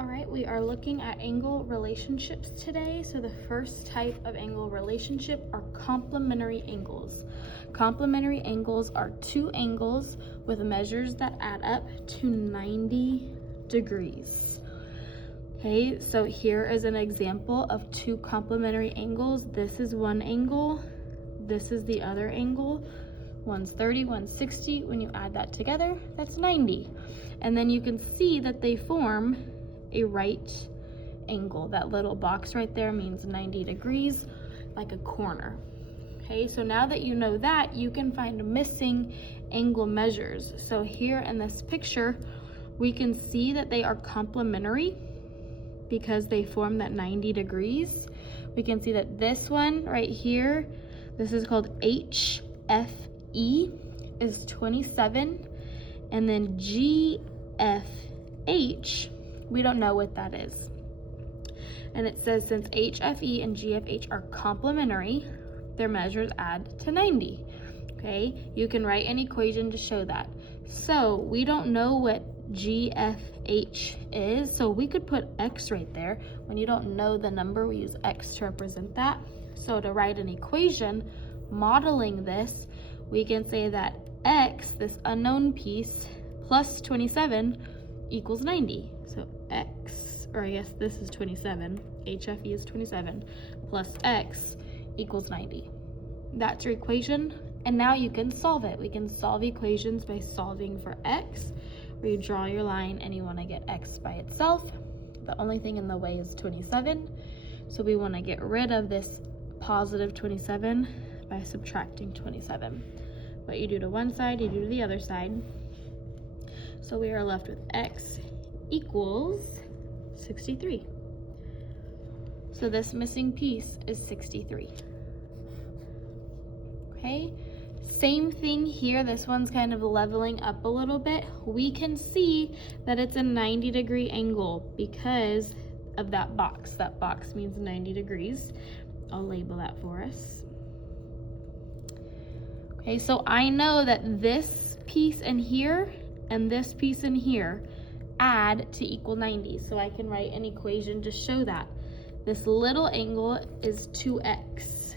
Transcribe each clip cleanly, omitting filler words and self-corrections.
All right, we are looking at angle relationships today. So the first type of angle relationship are complementary angles. Complementary angles are two angles with measures that add up to 90 degrees. Okay, so here is an example of two complementary angles. This is one angle, this is the other angle. One's 30, one's 60. When you add that together, that's 90. And then you can see that they form a right angle. That little box right there means 90 degrees, like a corner. Okay, so now that you know that, you can find missing angle measures. So here in this picture, we can see that they are complementary because they form that 90 degrees. We can see that this one right here, this is called HFE, is 27, and then GFH, we don't know what that is. And it says since HFE and GFH are complementary, their measures add to 90. Okay, you can write an equation to show that. So we don't know what GFH is, so we could put X right there. When you don't know the number, we use X to represent that. So to write an equation modeling this, we can say that X, this unknown piece, plus 27 equals 90. So X, or I guess this is 27, HFE is 27, plus X equals 90. That's your equation, and now you can solve it. We can solve equations by solving for X, where you draw your line and you want to get X by itself. The only thing in the way is 27, so we want to get rid of this positive 27 by subtracting 27. What you do to one side, you do to the other side. So we are left with X equals 63. So this missing piece is 63. Okay, same thing here. This one's kind of leveling up a little bit. We can see that it's a 90-degree angle because of that box. That box means 90 degrees. I'll label that for us. Okay, so I know that this piece in here and this piece in here add to equal 90. So I can write an equation to show that. This little angle is 2x.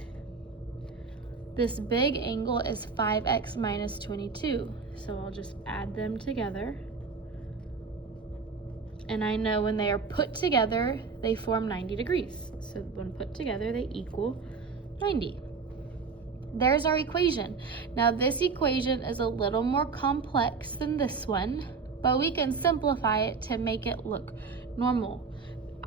This big angle is 5x minus 22. So I'll just add them together. And I know when they are put together, they form 90 degrees. So when put together, they equal 90. There's our equation. Now this equation is a little more complex than this one, but we can simplify it to make it look normal.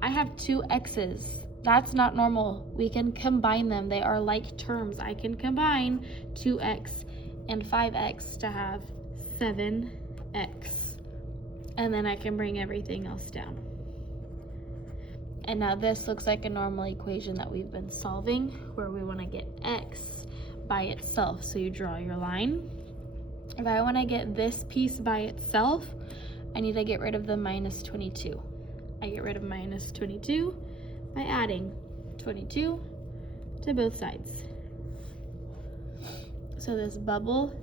I have two x's. That's not normal. We can combine them. They are like terms. I can combine 2x and 5x to have 7x. And then I can bring everything else down. And now this looks like a normal equation that we've been solving, where we want to get x by itself. So you draw your line. If I want to get this piece by itself, I need to get rid of the minus 22. I get rid of minus 22 by adding 22 to both sides. So this bubble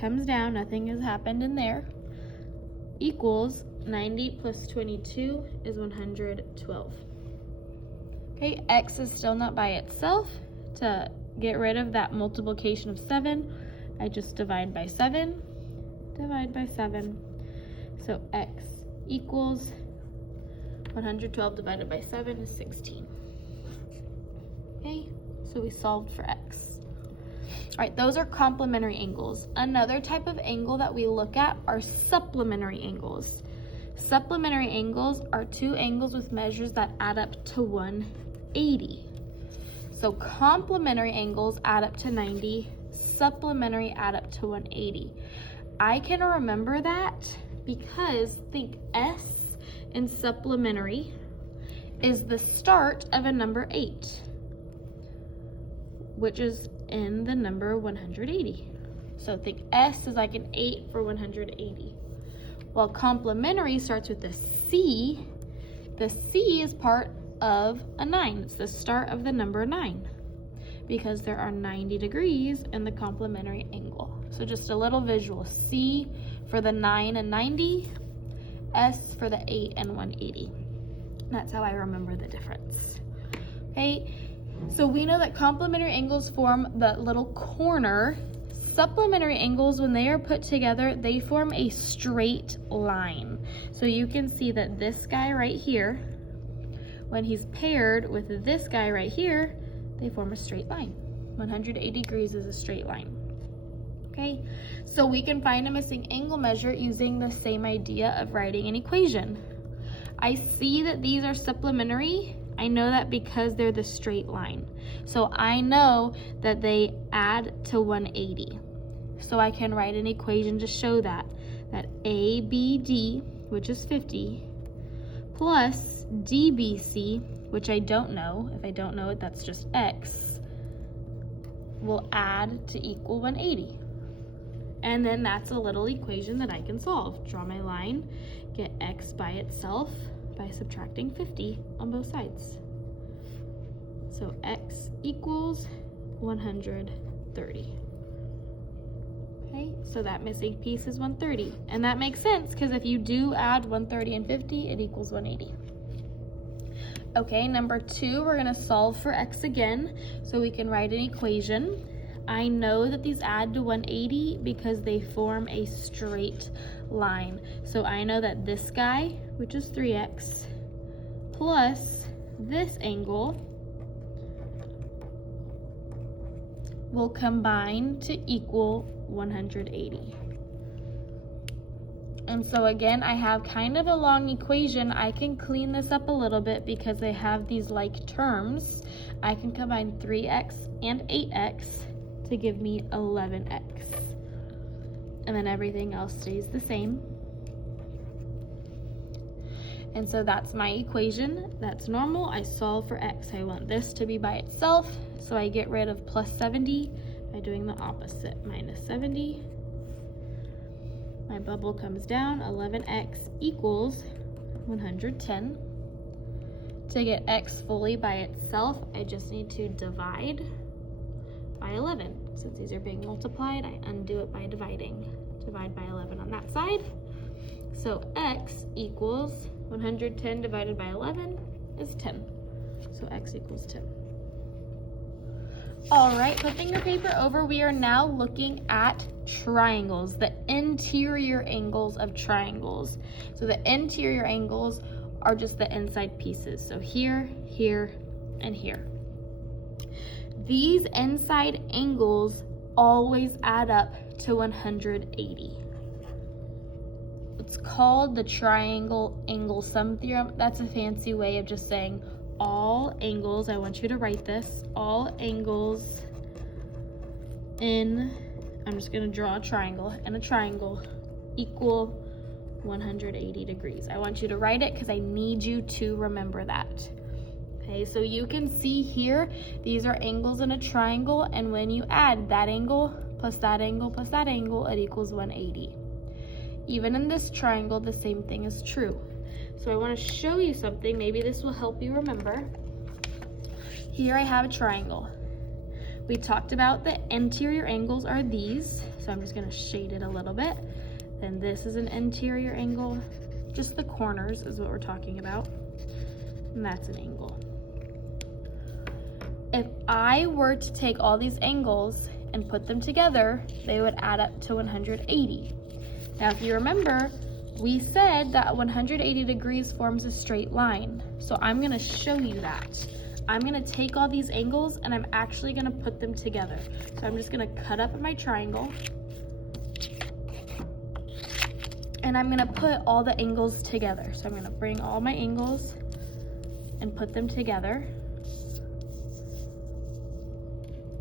comes down, nothing has happened in there, equals 90 plus 22 is 112. Okay, x is still not by itself. To get rid of that multiplication of 7, I just divide by 7, divide by 7. So x equals 112 divided by 7 is 16. Okay, so we solved for x. All right, those are complementary angles. Another type of angle that we look at are supplementary angles. Supplementary angles are two angles with measures that add up to 180. So complementary angles add up to 90, supplementary add up to 180. I can remember that because think S in supplementary is the start of a number 8, which is in the number 180. So think S is like an 8 for 180. While complementary starts with a C, the C is part of a 9. It's the start of the number 9 because there are 90 degrees in the complementary angle. So just a little visual. C for the 9 and 90, S for the 8 and 180. That's how I remember the difference. Okay, so we know that complementary angles form the little corner. Supplementary angles, when they are put together, they form a straight line. So you can see that this guy right here, when he's paired with this guy right here, they form a straight line. 180 degrees is a straight line. Okay, so we can find a missing angle measure using the same idea of writing an equation. I see that these are supplementary. I know that because they're the straight line. So I know that they add to 180. So I can write an equation to show that ABD, which is 50, plus DBC, which I don't know. If I don't know it, that's just X, will add to equal 180. And then that's a little equation that I can solve. Draw my line, get X by itself by subtracting 50 on both sides. So X equals 130. Okay, so that missing piece is 130. And that makes sense because if you do add 130 and 50, it equals 180. Okay, number 2, we're gonna solve for X again. So we can write an equation. I know that these add to 180 because they form a straight line. So I know that this guy, which is 3x, plus this angle will combine to equal 180. And so again, I have kind of a long equation. I can clean this up a little bit because they have these like terms. I can combine 3x and 8x to give me 11x. And then everything else stays the same. And so that's my equation. That's normal. I solve for x. I want this to be by itself. So I get rid of plus 70 by doing the opposite, minus 70. My bubble comes down, 11x equals 110. To get x fully by itself, I just need to divide by 11. Since these are being multiplied, I undo it by dividing. Divide by 11 on that side. So x equals 110 divided by 11 is 10. So x equals 10. All right, flipping your paper over, we are now looking at triangles, the interior angles of triangles. So the interior angles are just the inside pieces. So here, here, and here. These inside angles always add up to 180. It's called the triangle angle sum theorem. That's a fancy way of just saying all angles, I want you to write this, all angles in, I'm just gonna draw a triangle, and a triangle equal 180 degrees. I want you to write it because I need you to remember that. Okay, so you can see here, these are angles in a triangle, and when you add that angle plus that angle plus that angle, it equals 180. Even in this triangle, the same thing is true. So I want to show you something, maybe this will help you remember. Here I have a triangle. We talked about the interior angles are these, so I'm just going to shade it a little bit. Then this is an interior angle, just the corners is what we're talking about, and that's an angle. If I were to take all these angles and put them together, they would add up to 180. Now if you remember, we said that 180 degrees forms a straight line. So I'm gonna show you that. I'm gonna take all these angles and I'm actually gonna put them together. So I'm just gonna cut up my triangle and I'm gonna put all the angles together. So I'm gonna bring all my angles and put them together.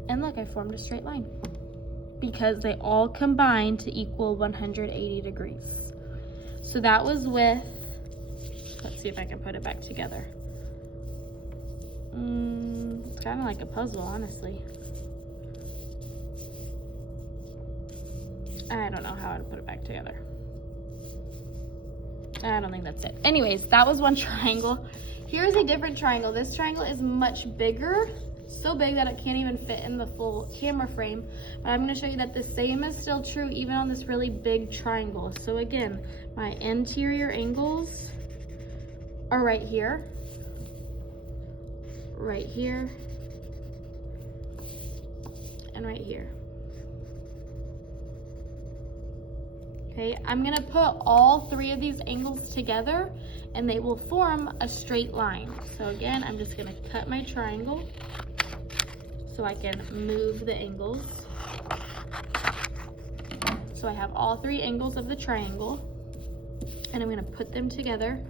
And look, I formed a straight line because they all combine to equal 180 degrees. So that was with, let's see if I can put it back together. It's kind of like a puzzle, honestly. I don't know how to put it back together. I don't think that's it. Anyways, that was one triangle. Here's a different triangle. This triangle is much bigger. So big that it can't even fit in the full camera frame. But I'm going to show you that the same is still true even on this really big triangle. So again, my interior angles are right here. right here, and right here. Okay, I'm gonna put all three of these angles together and they will form a straight line. So again, I'm just gonna cut my triangle so I can move the angles. So I have all three angles of the triangle and I'm gonna put them together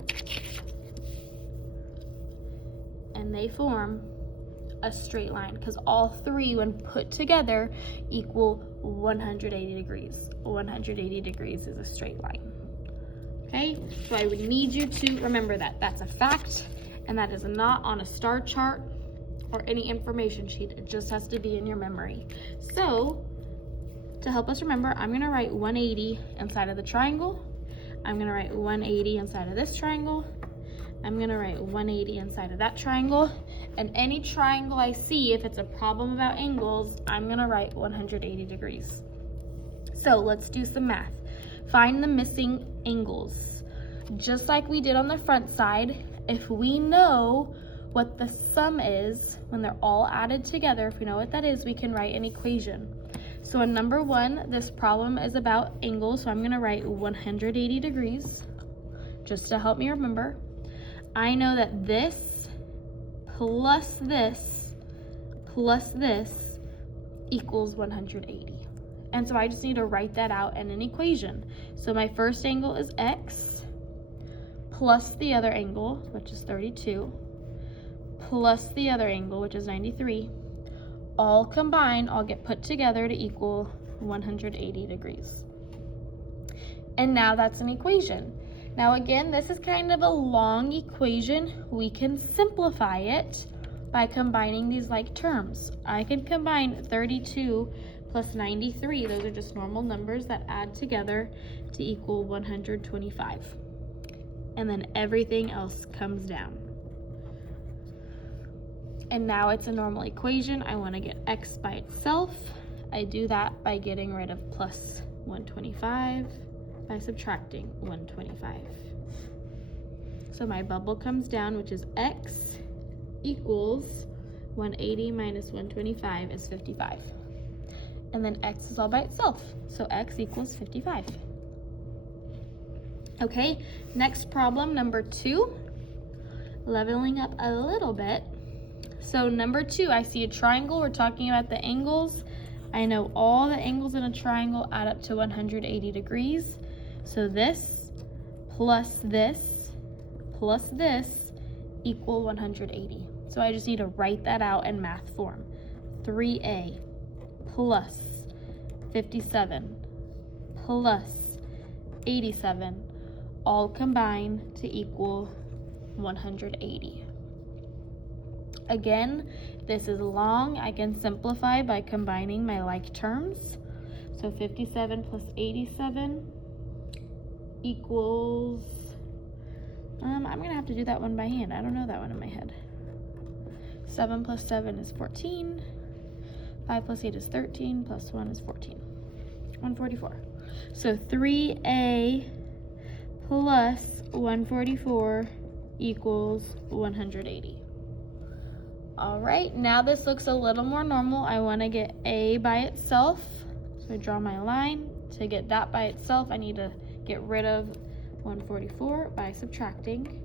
and they form a straight line because all three when put together equal 180 degrees. 180 degrees is a straight line. Okay, so I would need you to remember that. That's a fact and that is not on a star chart or any information sheet. It just has to be in your memory. So to help us remember, I'm gonna write 180 inside of the triangle. I'm gonna write 180 inside of this triangle. I'm gonna write 180 inside of that triangle. And any triangle I see, if it's a problem about angles, I'm gonna write 180 degrees. So let's do some math. Find the missing angles. Just like we did on the front side, if we know what the sum is when they're all added together, if we know what that is, we can write an equation. So in number one, this problem is about angles, so I'm gonna write 180 degrees, just to help me remember. I know that this plus this equals 180. And so I just need to write that out in an equation. So my first angle is x plus the other angle, which is 32, plus the other angle, which is 93. All combined, all get put together to equal 180 degrees. And now that's an equation. Now again, this is kind of a long equation. We can simplify it by combining these like terms. I can combine 32 plus 93. Those are just normal numbers that add together to equal 125. And then everything else comes down. And now it's a normal equation. I want to get x by itself. I do that by getting rid of plus 125 by subtracting 125. So my bubble comes down, which is x equals 180 minus 125 is 55. And then x is all by itself. So x equals 55. Okay, next problem, number 2. Leveling up a little bit. So number 2, I see a triangle. We're talking about the angles. I know all the angles in a triangle add up to 180 degrees. So this plus this plus this equal 180. So I just need to write that out in math form. 3a plus 57 plus 87 all combine to equal 180. Again, this is long. I can simplify by combining my like terms. So 57 plus 87 equals, I'm gonna have to do that one by hand. I don't know that one in my head. 7 plus 7 is 14. 5 plus 8 is 13, plus 1 is 14. 144. So 3a plus 144 equals 180. All right, now this looks a little more normal. I want to get a by itself. So I draw my line. To get that by itself, I need to get rid of 144 by subtracting.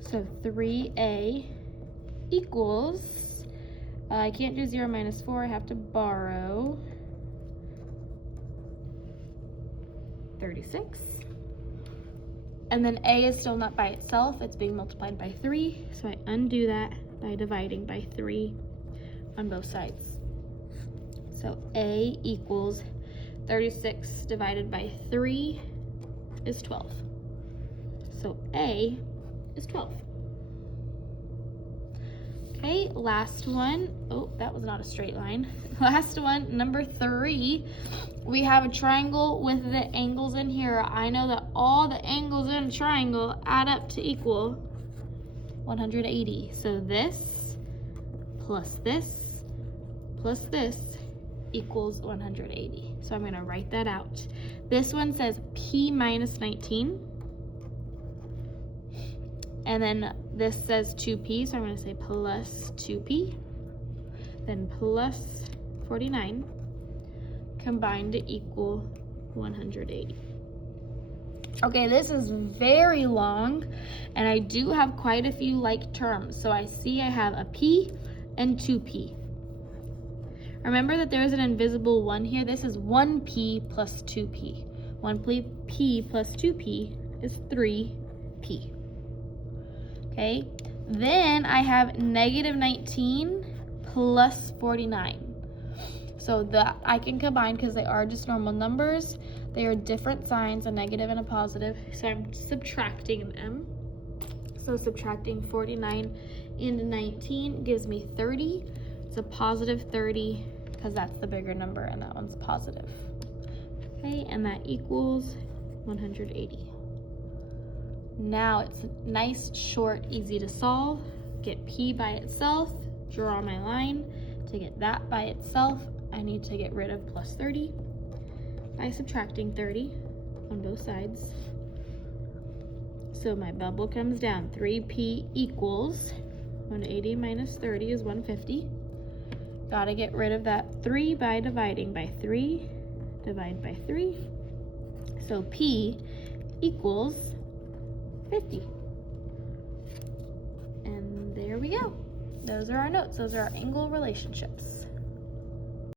So 3a equals, I can't do 0 minus 4, I have to borrow 36. And then a is still not by itself, it's being multiplied by 3, so I undo that by dividing by 3 on both sides. So a equals 36 divided by 3 is 12. So a is 12. Okay, last one. Oh, that was not a straight line. Last one, number 3. We have a triangle with the angles in here. I know that all the angles in a triangle add up to equal 180. So this plus this plus this equals 180. So I'm going to write that out. This one says p minus 19 And then this says 2p, so I'm going to say plus 2p, then plus 49, combined to equal 180. Okay, this is very long, and I do have quite a few like terms. So I see I have a p and 2p. Remember that there is an invisible 1 here. This is 1p plus 2p. 1p plus 2p is 3p. Okay, then I have negative 19 plus 49. So I can combine because they are just normal numbers. They are different signs, a negative and a positive. So I'm subtracting them. So subtracting 49 and 19 gives me 30. It's a positive 30 because that's the bigger number and that one's positive. Okay, and that equals 180. Now it's nice, short, easy to solve. Get p by itself, draw my line. To get that by itself, I need to get rid of plus 30 by subtracting 30 on both sides. So my bubble comes down. 3p equals 180 minus 30 is 150. Gotta get rid of that 3 by dividing by 3. Divide by 3. So p equals 50. And there we go. Those are our notes. Those are our angle relationships.